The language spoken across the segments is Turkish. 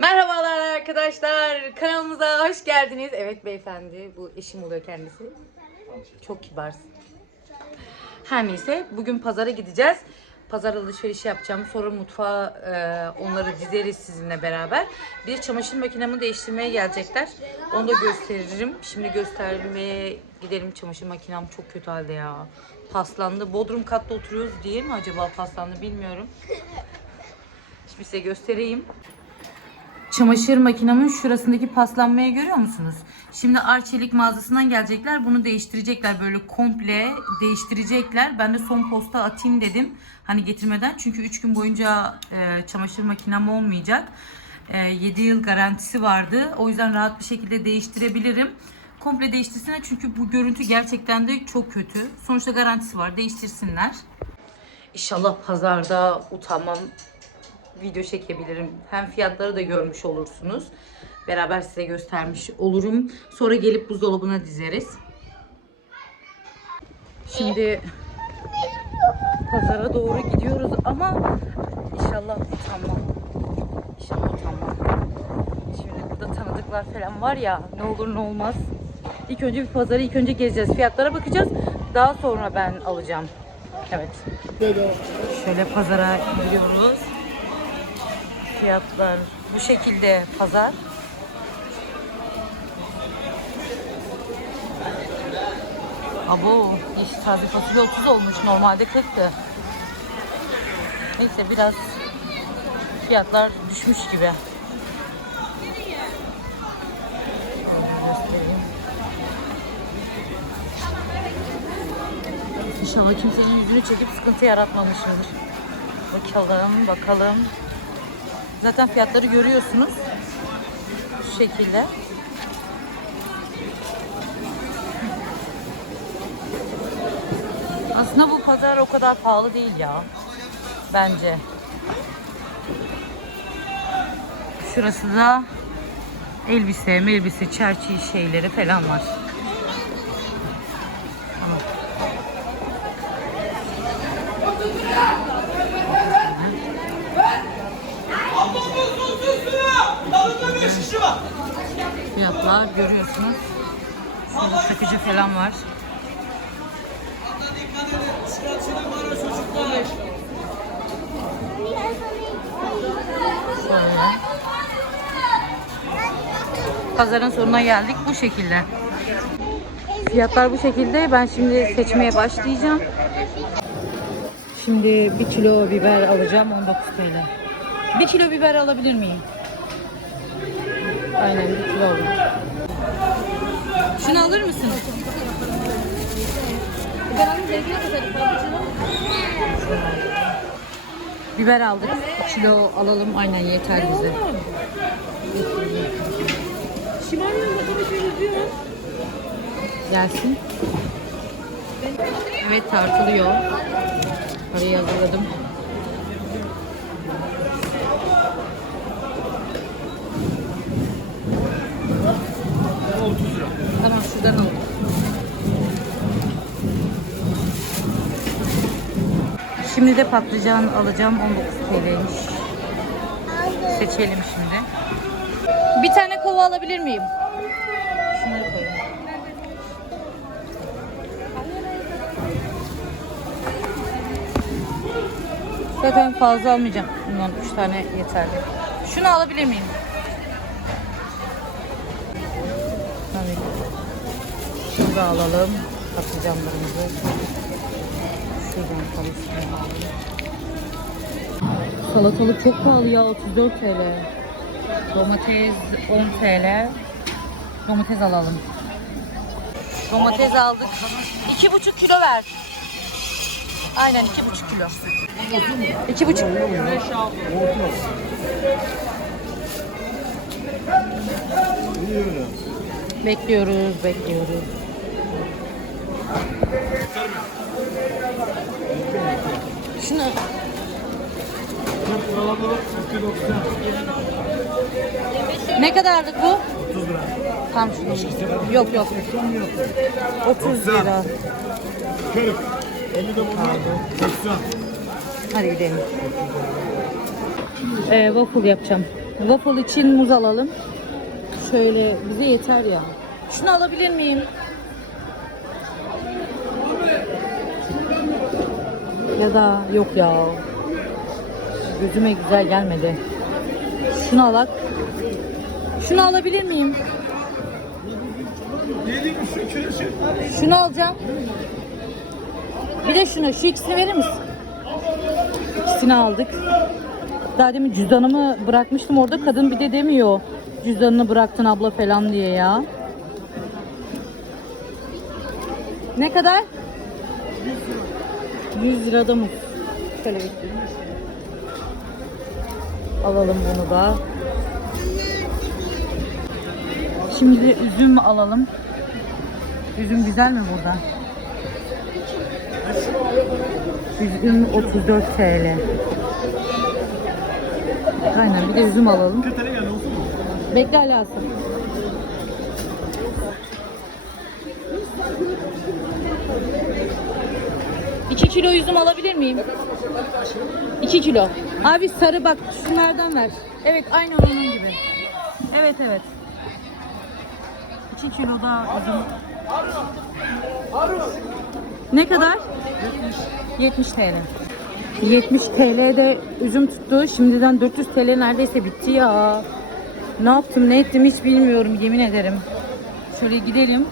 Merhabalar arkadaşlar. Kanalımıza hoş geldiniz. Evet beyefendi. Bu eşim oluyor kendisi. Çok kibarsın. Her neyse bugün pazara gideceğiz. Pazar alışverişi yapacağım. Sonra mutfağa e, onları dizeriz sizinle beraber. Bir çamaşır makinemi değiştirmeye gelecekler. Onu da gösteririm. Şimdi göstermeye gidelim. Çamaşır makinem çok kötü halde ya. Paslandı. Bodrum katta oturuyoruz diye mi acaba paslandı bilmiyorum. Şimdi size göstereyim. Çamaşır makinemin şurasındaki paslanmayı görüyor musunuz? Şimdi Arçelik mağazasından gelecekler. Bunu değiştirecekler. Böyle komple değiştirecekler. Ben de son posta atayım dedim. Hani getirmeden. Çünkü 3 gün boyunca e, çamaşır makinem olmayacak. E, 7 yıl garantisi vardı. O yüzden rahat bir şekilde değiştirebilirim. Komple değiştirsinler çünkü bu görüntü gerçekten de çok kötü. Sonuçta garantisi var. Değiştirsinler. İnşallah pazarda utanmam video çekebilirim. Hem fiyatları da görmüş olursunuz. Beraber size göstermiş olurum. Sonra gelip buzdolabına dizeriz. Şimdi pazara doğru gidiyoruz ama inşallah utanmam. İnşallah utanmam. Şimdi burada tanıdıklar falan var ya ne olur ne olmaz. İlk önce bir pazarı ilk önce gezeceğiz. Fiyatlara bakacağız. Daha sonra ben alacağım. Evet. Şöyle pazara giriyoruz fiyatlar bu şekilde pazar. Abo, iş taze fasulye 30 olmuş. Normalde 40'tı. Neyse biraz fiyatlar düşmüş gibi. İnşallah kimsenin yüzünü çekip sıkıntı yaratmamışımdır. Bakalım, bakalım. Zaten fiyatları görüyorsunuz. Şu şekilde. Aslında bu pazar o kadar pahalı değil ya. Bence. Şurası da elbise, elbise, çerçi şeyleri falan var. Fiyatlar görüyorsunuz. Şurada takıcı falan var. Şöyle. Pazarın sonuna geldik bu şekilde. Fiyatlar bu şekilde. Ben şimdi seçmeye başlayacağım. Şimdi bir kilo biber alacağım 19 TL. Bir kilo biber alabilir miyim? Aynen bir kilo alın. Şunu alır mısın? Biber aldık. Kilo alalım. Aynen yeter bize. Gelsin. Evet tartılıyor. Parayı hazırladım. Şuradan alalım. Şimdi de patlıcan alacağım 19 TL'ymiş. Seçelim şimdi. Bir tane kova alabilir miyim? Şunları koyayım. Zaten fazla almayacağım. Bundan 3 tane yeterli. Şunu alabilir miyim? Da alalım. Patlıcanlarımızı. Şuradan alalım. Salatalık çok pahalı ya 34 TL. Domates 10 TL. Domates alalım. Domates aldık. 2,5 kilo ver. Aynen 2,5 kilo. 2,5. Bekliyoruz, bekliyoruz. Şunu ne kadarlık bu? 30 lira. Tam şunu. Yok yok. 30 lira. 40. 50 de bunlar. 80. Hadi gidelim. Ee, waffle yapacağım. Waffle için muz alalım. Şöyle bize yeter ya. Şunu alabilir miyim? Ya da yok ya. Gözüme güzel gelmedi. Şunu alak. Şunu alabilir miyim? Şunu alacağım. Bir de şunu. Şu ikisini verir misin? İkisini aldık. Daha demin cüzdanımı bırakmıştım orada. Kadın bir de demiyor. Cüzdanını bıraktın abla falan diye ya. Ne kadar? 100 lirada mı? Şöyle bekleyin. Alalım bunu da. Şimdi üzüm alalım. Üzüm güzel mi burada? Üzüm 34 TL. Aynen bir de üzüm alalım. Bekle alası. İki kilo üzüm alabilir miyim? İki kilo. Abi sarı bak şunlardan ver. Evet aynen onun gibi. Evet evet. İki kilo daha üzüm. Ne kadar? 70 TL. 70 TL'de üzüm tuttu. Şimdiden 400 TL neredeyse bitti ya. Ne yaptım ne ettim hiç bilmiyorum yemin ederim. Şöyle gidelim.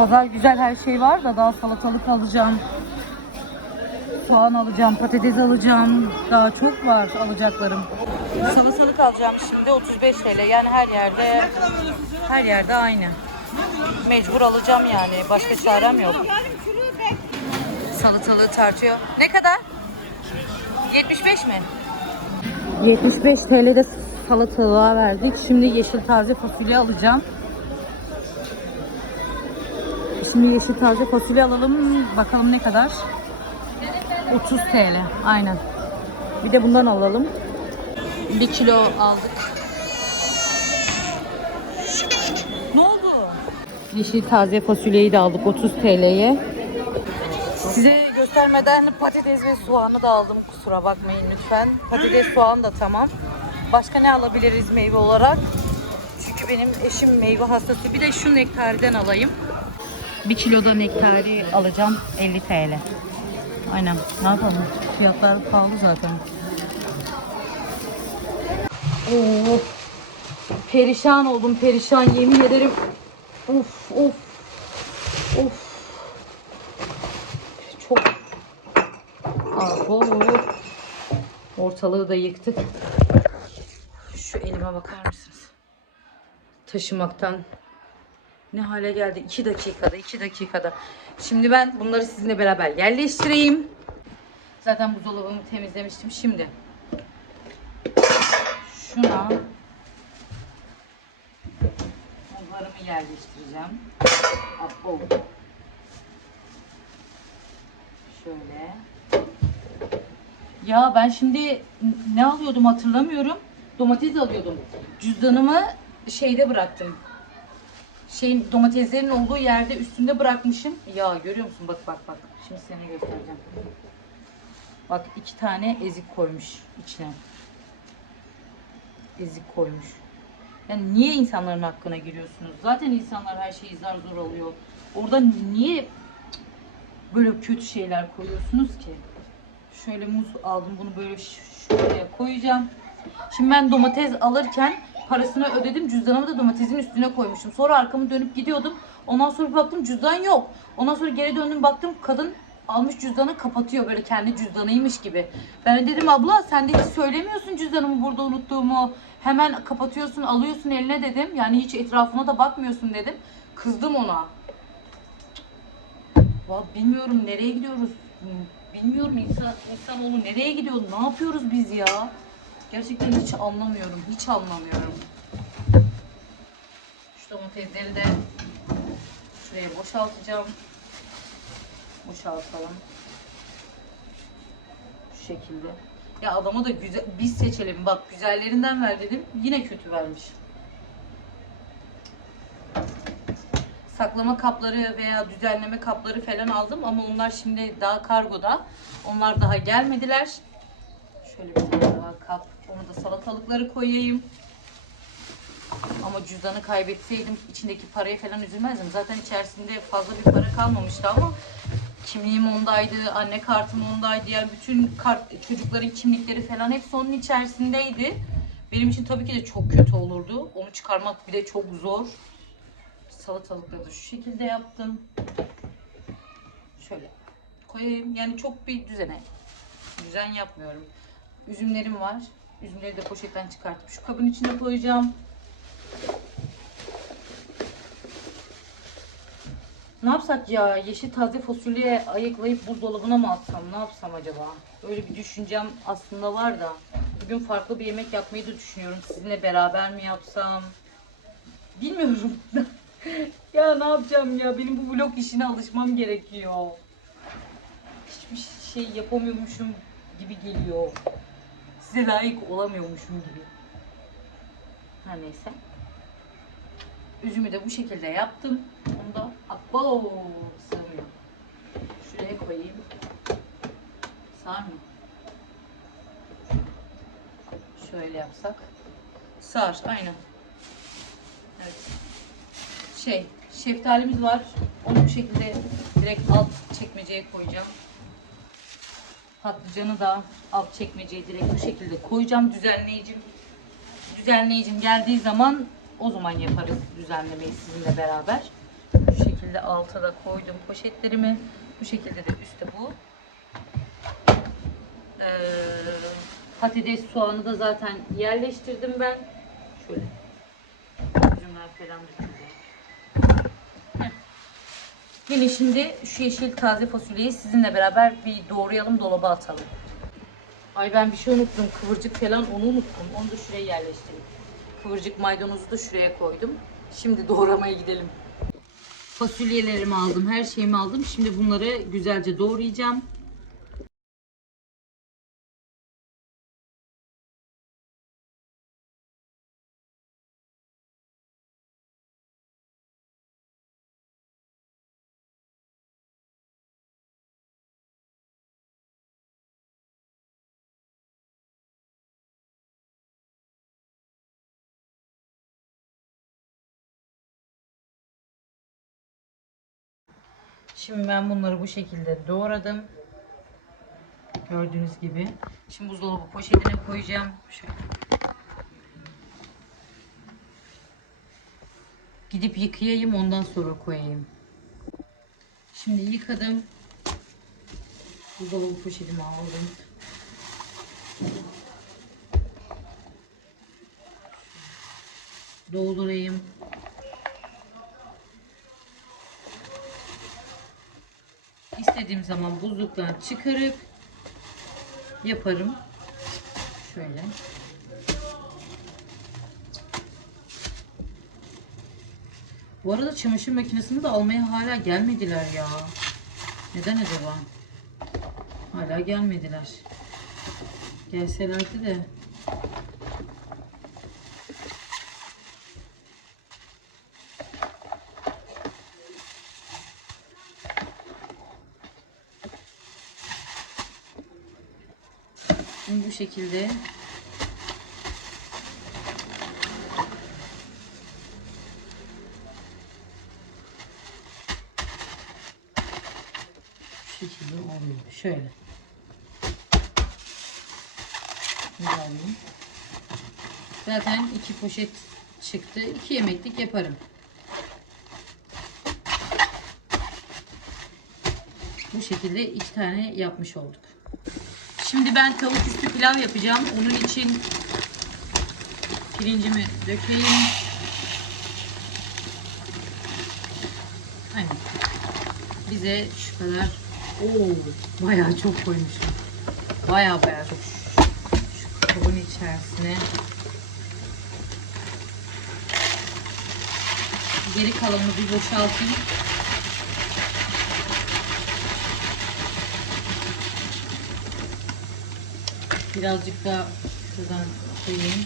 Pazar güzel her şey var da daha salatalık alacağım. Soğan alacağım, patates alacağım. Daha çok var alacaklarım. Salatalık alacağım şimdi 35 TL. Yani her yerde her yerde aynı. Mecbur alacağım yani. Başka çarem yok. Salatalığı tartıyor. Ne kadar? 75 mi? 75 TL'de salatalığa verdik. Şimdi yeşil taze fasulye alacağım. Şimdi yeşil taze fasulye alalım. Bakalım ne kadar? 30 TL. Aynen. Bir de bundan alalım. 1 kilo aldık. Ne oldu? Yeşil taze fasulyeyi de aldık 30 TL'ye. Size göstermeden patates ve soğanı da aldım. Kusura bakmayın lütfen. Patates soğan da tamam. Başka ne alabiliriz meyve olarak? Çünkü benim eşim meyve hastası. Bir de şu nektariden alayım. Bir kiloda nektari alacağım 50 TL. Aynen. Ne yapalım? Fiyatlar pahalı zaten. Oo. Perişan oldum perişan yemin ederim. Of of. Of. Çok Abo. Ortalığı da yıktık. Şu elime bakar mısınız? Taşımaktan ne hale geldi? 2 dakikada, 2 dakikada. Şimdi ben bunları sizinle beraber yerleştireyim. Zaten buzdolabımı temizlemiştim. Şimdi şuna buzlarımı yerleştireceğim. Abo. Şöyle. Ya ben şimdi ne alıyordum hatırlamıyorum. Domates alıyordum. Cüzdanımı şeyde bıraktım. Şeyin domateslerin olduğu yerde üstünde bırakmışım. Ya görüyor musun? Bak bak bak. Şimdi sana göstereceğim. Bak iki tane ezik koymuş içine. Ezik koymuş. Yani niye insanların hakkına giriyorsunuz? Zaten insanlar her şeyi zar zor alıyor. Orada niye böyle kötü şeyler koyuyorsunuz ki? Şöyle muz aldım bunu böyle şuraya koyacağım. Şimdi ben domates alırken parasını ödedim. Cüzdanımı da domatesin üstüne koymuşum. Sonra arkamı dönüp gidiyordum. Ondan sonra baktım cüzdan yok. Ondan sonra geri döndüm baktım kadın almış cüzdanı kapatıyor böyle kendi cüzdanıymış gibi. Ben de dedim abla sen de hiç söylemiyorsun cüzdanımı burada unuttuğumu. Hemen kapatıyorsun alıyorsun eline dedim. Yani hiç etrafına da bakmıyorsun dedim. Kızdım ona. Vallahi bilmiyorum nereye gidiyoruz. Bilmiyorum insan insanoğlu nereye gidiyor? Ne yapıyoruz biz ya? Gerçekten hiç anlamıyorum. Hiç anlamıyorum. Şu domatesleri de şuraya boşaltacağım. Boşaltalım. Şu şekilde. Ya adama da güzel biz seçelim. Bak güzellerinden ver dedim. Yine kötü vermiş. saklama kapları veya düzenleme kapları falan aldım ama onlar şimdi daha kargoda. Onlar daha gelmediler. Şöyle bir daha kap Onu da salatalıkları koyayım. Ama cüzdanı kaybetseydim içindeki parayı falan üzülmezdim. Zaten içerisinde fazla bir para kalmamıştı ama kimliğim ondaydı, anne kartım ondaydı. Diğer bütün kart, çocukların kimlikleri falan hepsi onun içerisindeydi. Benim için tabii ki de çok kötü olurdu. Onu çıkarmak bir de çok zor. Salatalıkları da şu şekilde yaptım. Şöyle koyayım. Yani çok bir düzene. Düzen yapmıyorum. Üzümlerim var. Üzümleri de poşetten çıkartıp şu kabın içine koyacağım. Ne yapsak ya? Yeşil taze fasulye ayıklayıp buzdolabına mı atsam? Ne yapsam acaba? Öyle bir düşüncem aslında var da. Bugün farklı bir yemek yapmayı da düşünüyorum. Sizinle beraber mi yapsam? Bilmiyorum. ya ne yapacağım ya? Benim bu vlog işine alışmam gerekiyor. Hiçbir şey yapamıyormuşum gibi geliyor. Size layık olamıyormuşum gibi. Her neyse. Üzümü de bu şekilde yaptım. Onu da abo sığmıyor. Şuraya koyayım. Sağ mı? Şöyle yapsak. Sar, aynen. Evet. Şey, şeftalimiz var. Onu bu şekilde direkt alt çekmeceye koyacağım. Patlıcanı da alt çekmeceye direkt bu şekilde koyacağım. Düzenleyicim düzenleyicim geldiği zaman o zaman yaparız düzenlemeyi sizinle beraber. Bu şekilde alta da koydum poşetlerimi. Bu şekilde de üstte bu. Ee, patates soğanı da zaten yerleştirdim ben. Şöyle. Üzümler falan dökülüyor. Yine şimdi şu yeşil taze fasulyeyi sizinle beraber bir doğrayalım dolaba atalım. Ay ben bir şey unuttum. Kıvırcık falan onu unuttum. Onu da şuraya yerleştireyim. Kıvırcık maydanozu da şuraya koydum. Şimdi doğramaya gidelim. Fasulyelerimi aldım. Her şeyimi aldım. Şimdi bunları güzelce doğrayacağım. Şimdi ben bunları bu şekilde doğradım. Gördüğünüz gibi. Şimdi buzdolabı poşetine koyacağım. Şöyle. Gidip yıkayayım ondan sonra koyayım. Şimdi yıkadım. Buzdolabı poşetimi aldım. Doldurayım. İstediğim zaman buzluktan çıkarıp yaparım. Şöyle. Bu arada çamaşır makinesini de almaya hala gelmediler ya. Neden acaba? Hala gelmediler. Gelselerdi de. Şekilde şu şekilde oluyor. Şöyle. Alayım. Zaten iki poşet çıktı. İki yemeklik yaparım. Bu şekilde iki tane yapmış olduk. Şimdi ben tavuk üstü pilav yapacağım. Onun için pirincimi dökeyim. Aynen. Bize şu kadar Oo, bayağı çok koymuşum. Bayağı bayağı çok. Şu kabın içerisine. Geri kalanını bir boşaltayım. Birazcık da şuradan koyayım.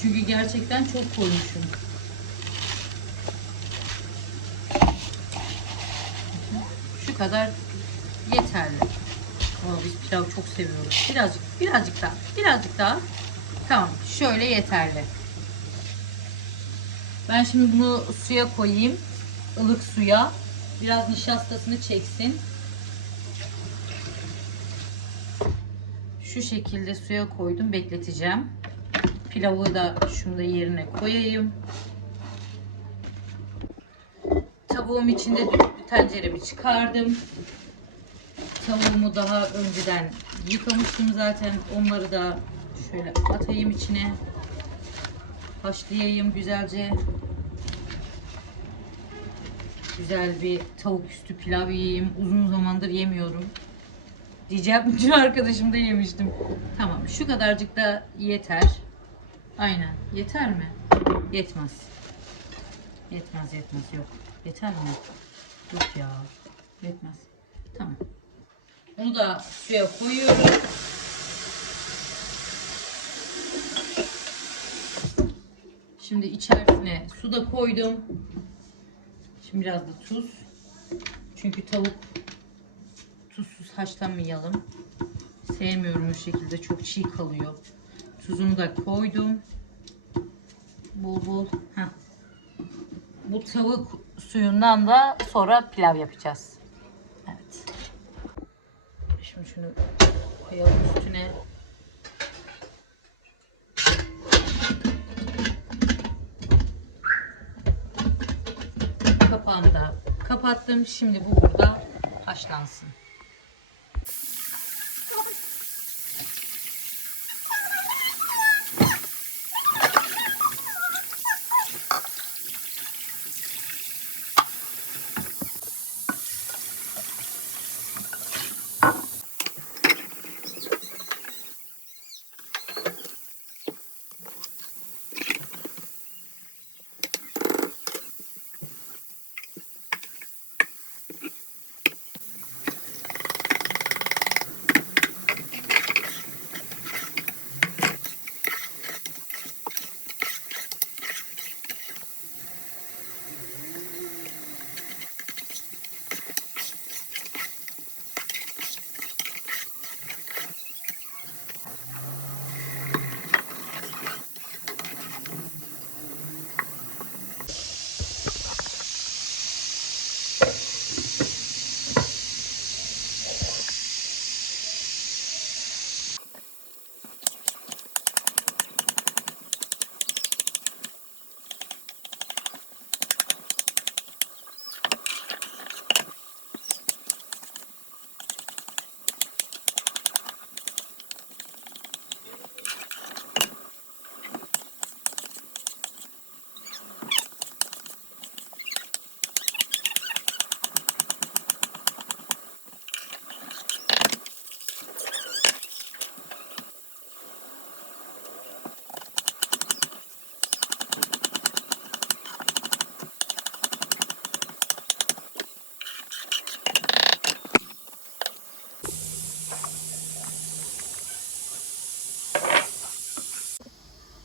Çünkü gerçekten çok koymuşum. Şu kadar yeterli. Oo, biz pilav çok seviyoruz. Birazcık, birazcık daha, birazcık daha. Tamam, şöyle yeterli. Ben şimdi bunu suya koyayım. ılık suya. Biraz nişastasını çeksin. Şu şekilde suya koydum, bekleteceğim. Pilavı da şunu da yerine koyayım. Tavuğum içinde düdüklü tenceremi çıkardım. Tavuğumu daha önceden yıkamıştım zaten. Onları da şöyle atayım içine. Haşlayayım güzelce. Güzel bir tavuk üstü pilav yiyeyim. Uzun zamandır yemiyorum. Diyeceğim dün arkadaşım da yemiştim. Tamam şu kadarcık da yeter. Aynen. Yeter mi? Yetmez. Yetmez yetmez yok. Yeter mi? Yok ya. Yetmez. Tamam. Bunu da suya koyuyorum. Şimdi içerisine su da koydum. Şimdi biraz da tuz. Çünkü tavuk haşlamayalım. Sevmiyorum o şekilde çok çiğ kalıyor. Tuzunu da koydum. Bol bol. Heh. Bu tavuk suyundan da sonra pilav yapacağız. Evet. Şimdi şunu koyalım üstüne. Kapağını da kapattım. Şimdi bu burada haşlansın.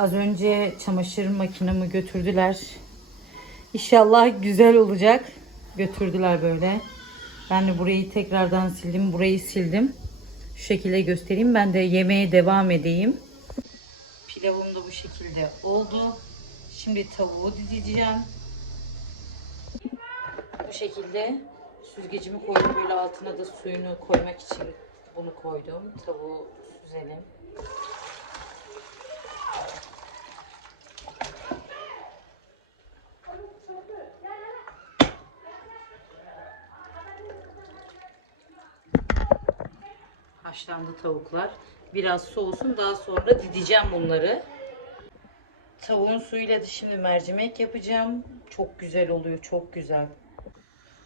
Az önce çamaşır makinemi götürdüler. İnşallah güzel olacak. Götürdüler böyle. Ben de burayı tekrardan sildim. Burayı sildim. Şu şekilde göstereyim. Ben de yemeğe devam edeyim. Pilavım da bu şekilde oldu. Şimdi tavuğu dideceğim. Bu şekilde süzgecimi koydum. Böyle altına da suyunu koymak için bunu koydum. Tavuğu süzelim. Haşlandı tavuklar. Biraz soğusun. Daha sonra dideceğim bunları. Tavuğun suyuyla da şimdi mercimek yapacağım. Çok güzel oluyor. Çok güzel.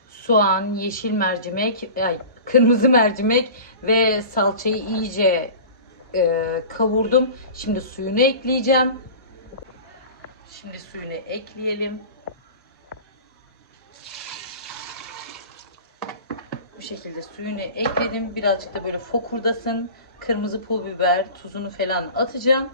Soğan, yeşil mercimek, ay, kırmızı mercimek ve salçayı iyice e, kavurdum. Şimdi suyunu ekleyeceğim. Şimdi suyunu ekleyelim. Şekilde suyunu ekledim. Birazcık da böyle fokurdasın. Kırmızı pul biber, tuzunu falan atacağım.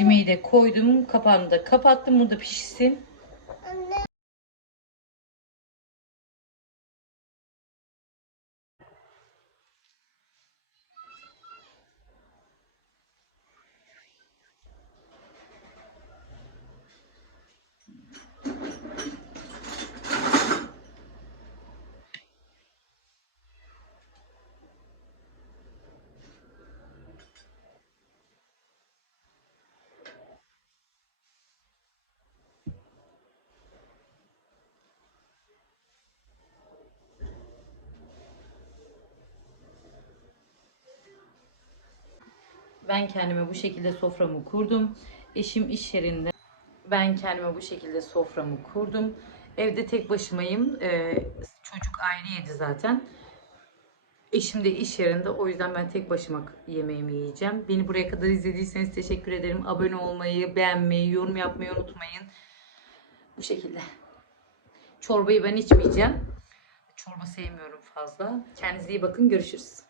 Mercimeği de koydum. Kapağını da kapattım. Bu da pişsin. Ben kendime bu şekilde soframı kurdum. Eşim iş yerinde. Ben kendime bu şekilde soframı kurdum. Evde tek başımayım. Ee, çocuk ayrı yedi zaten. Eşim de iş yerinde. O yüzden ben tek başıma yemeğimi yiyeceğim. Beni buraya kadar izlediyseniz teşekkür ederim. Abone olmayı, beğenmeyi, yorum yapmayı unutmayın. Bu şekilde. Çorbayı ben içmeyeceğim. Çorba sevmiyorum fazla. Kendinize iyi bakın. Görüşürüz.